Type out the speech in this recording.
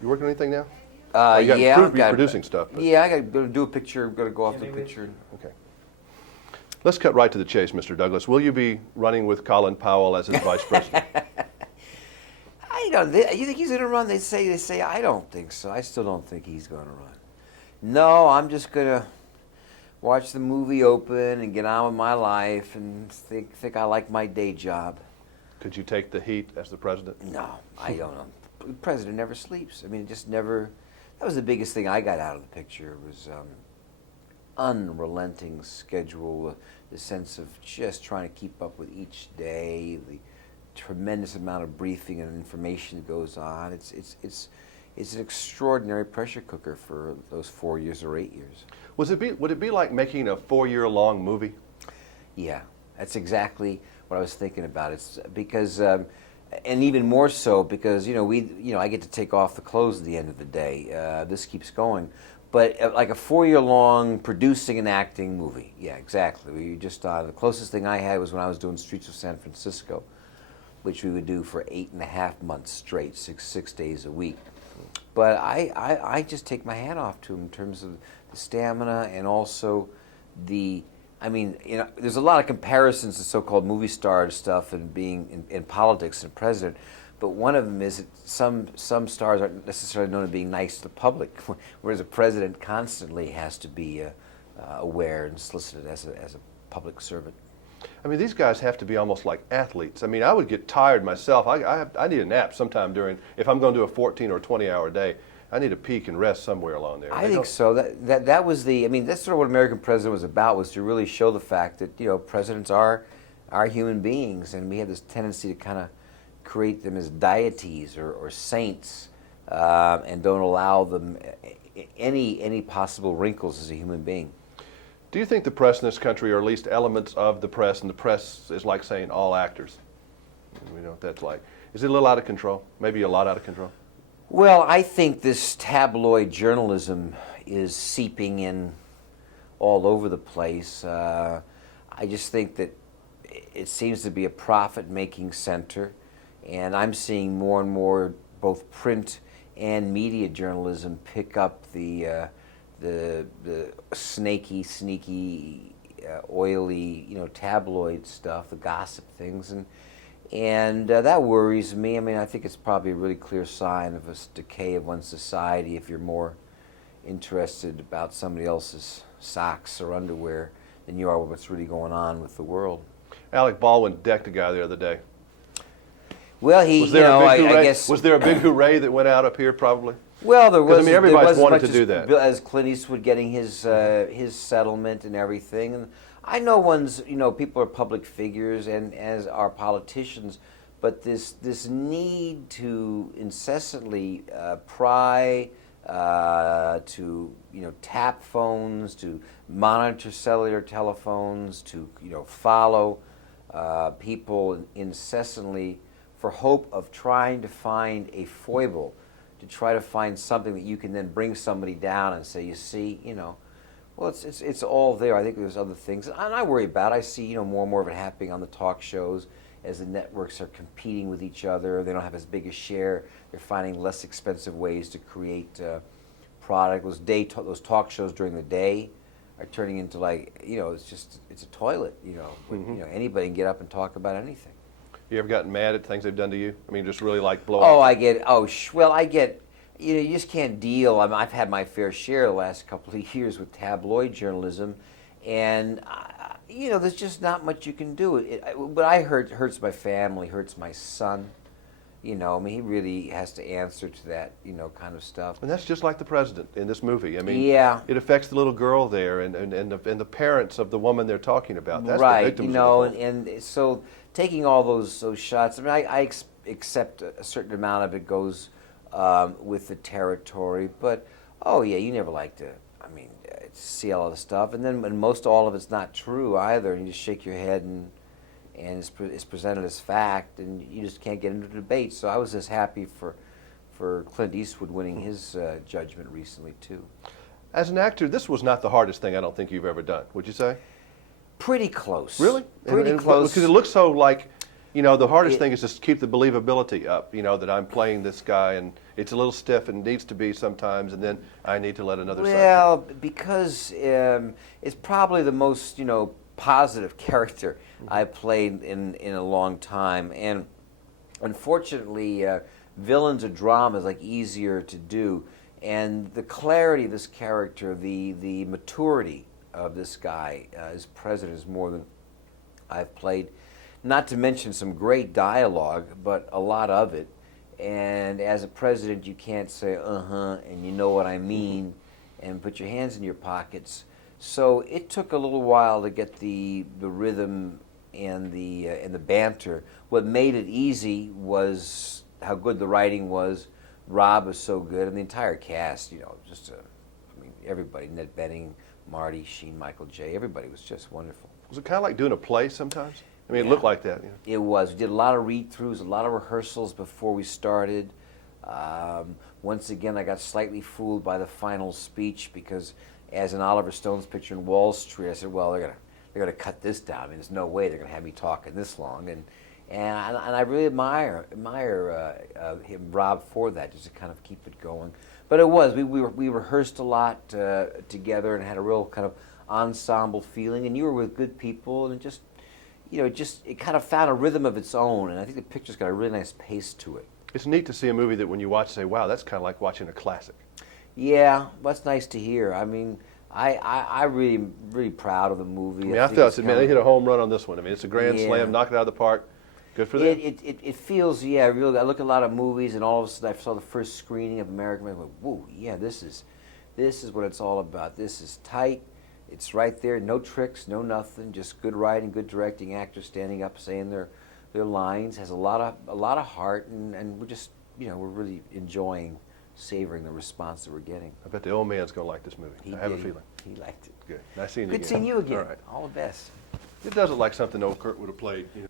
You working on anything now? You got Yeah, you're producing stuff. But. Yeah, I got to do a picture. Got to go off the picture. Okay. Let's cut right to the chase, Mr. Douglas. Will you be running with Colin Powell as his vice president? I don't. You think he's going to run? They say. I don't think so. I still don't think he's going to run. No, I'm just going to watch the movie open and get on with my life and think I like my day job. Could you take the heat as the president? No, I don't know. The president never sleeps. I mean, it just never. That was the biggest thing I got out of the picture was unrelenting schedule, the sense of just trying to keep up with each day, the tremendous amount of briefing and information that goes on. It's an extraordinary pressure cooker for those 4 years or 8 years. Would it be like making a 4-year-long movie? Yeah, that's exactly what I was thinking about. It's because, and even more so because I get to take off the clothes at the end of the day. This keeps going, but like a 4-year-long producing and acting movie. Yeah, exactly. We just the closest thing I had was when I was doing Streets of San Francisco, which we would do for 8.5 months straight, six days a week. But I just take my hat off to him in terms of the stamina and also there's a lot of comparisons to so-called movie star stuff and being in politics and president, but one of them is that some stars aren't necessarily known as being nice to the public, whereas a president constantly has to be aware and solicited as a public servant. I mean, these guys have to be almost like athletes. I mean, I would get tired myself. I need a nap sometime if I'm going to do a 14 or 20-hour day. I need a peak and rest somewhere along there. I think so. That was that's sort of what American President was about, was to really show the fact that, presidents are human beings, and we have this tendency to kind of create them as deities or saints, and don't allow them any possible wrinkles as a human being. Do you think the press in this country, or at least elements of the press, and the press is like saying all actors? We know what that's like. Is it a little out of control? Maybe a lot out of control? Well, I think this tabloid journalism is seeping in all over the place. I just think that it seems to be a profit-making center, and I'm seeing more and more both print and media journalism pick up the snaky, sneaky, oily, tabloid stuff, the gossip things, and that worries me. I mean, I think it's probably a really clear sign of a decay of one's society if you're more interested about somebody else's socks or underwear than you are with what's really going on with the world. Alec Baldwin decked a guy the other day. Well, I guess... Was there a big hooray that went out up here, probably? Well, there was. I mean, everybody's there was wanted to do that. As Clint Eastwood getting his settlement and everything, and I know people are public figures and as are politicians, but this need to incessantly pry, to tap phones, to monitor cellular telephones, to follow people incessantly for hope of trying to find a foible, to try to find something that you can then bring somebody down and say, you see, well, it's all there. I think there's other things, and I worry about it. I see, more and more of it happening on the talk shows as the networks are competing with each other. They don't have as big a share. They're finding less expensive ways to create product. Those talk shows during the day are turning into it's a toilet. Anybody can get up and talk about anything. You ever gotten mad at things they've done to you? I mean, just really like blowing up? I get, you just can't deal. I've had my fair share the last couple of years with tabloid journalism, and, there's just not much you can do. But hurts my family, hurts my son. He really has to answer to that, kind of stuff. And that's just like the president in this movie. I mean, yeah. It affects the little girl there and the parents of the woman they're talking about. That's right, the victims of the and so taking all those shots, I accept a certain amount of it goes with the territory, but you never like to, see all the stuff, and then most all of it's not true either, and you just shake your head and it's presented as fact, and you just can't get into the debate. So I was just happy for Clint Eastwood winning his judgment recently too. As an actor, this was not the hardest thing I don't think you've ever done, would you say? Pretty close. Really? Pretty close. Because it looks so like You know, the hardest It- thing is just keep the believability up, you know, that I'm playing this guy and it's a little stiff and needs to be sometimes, and then I need to let another side. Well, because it's probably the most, positive character I've played in a long time, and unfortunately, villains or dramas like easier to do, and the clarity of this character, the maturity of this guy as president is more than I've played. Not to mention some great dialogue, but a lot of it. And as a president, you can't say and you know what I mean, and put your hands in your pockets. So it took a little while to get the rhythm and the banter. What made it easy was how good the writing was. Rob was so good, and the entire cast. Everybody, Ned Benning, Marty Sheen, Michael J. Everybody was just wonderful. Was it kind of like doing a play sometimes? I mean, it Yeah. looked like that. You know? It was. We did a lot of read-throughs, a lot of rehearsals before we started. Once again, I got slightly fooled by the final speech because, as an Oliver Stone's picture in Wall Street, I said, "Well, they're gonna cut this down. I mean, there's no way they're gonna have me talking this long." And I really admire him, Rob, for that, just to kind of keep it going. But it was. We rehearsed a lot together and had a real kind of ensemble feeling. And you were with good people, and it kind of found a rhythm of its own, and I think the picture's got a really nice pace to it. It's neat to see a movie that when you watch, say, wow, that's kind of like watching a classic. Yeah, that's nice to hear. I mean, I really proud of the movie. I mean, I think thought, it's man, kind they of- hit a home run on this one. I mean, it's a grand Yeah. slam, knock it out of the park. Good for them. It feels, really. I look at a lot of movies, and all of a sudden I saw the first screening of American Man. I went, whoa, yeah, this is what it's all about. This is tight. It's right there. No tricks, no nothing. Just good writing, good directing. Actors standing up, saying their lines. Has a lot of heart, and we're just we're really enjoying, savoring the response that we're getting. I bet the old man's going to like this movie. I have a feeling. He liked it. Good. Nice seeing you Good again. seeing you again. All right. All the best. It does look like something old Kurt would have played. You know.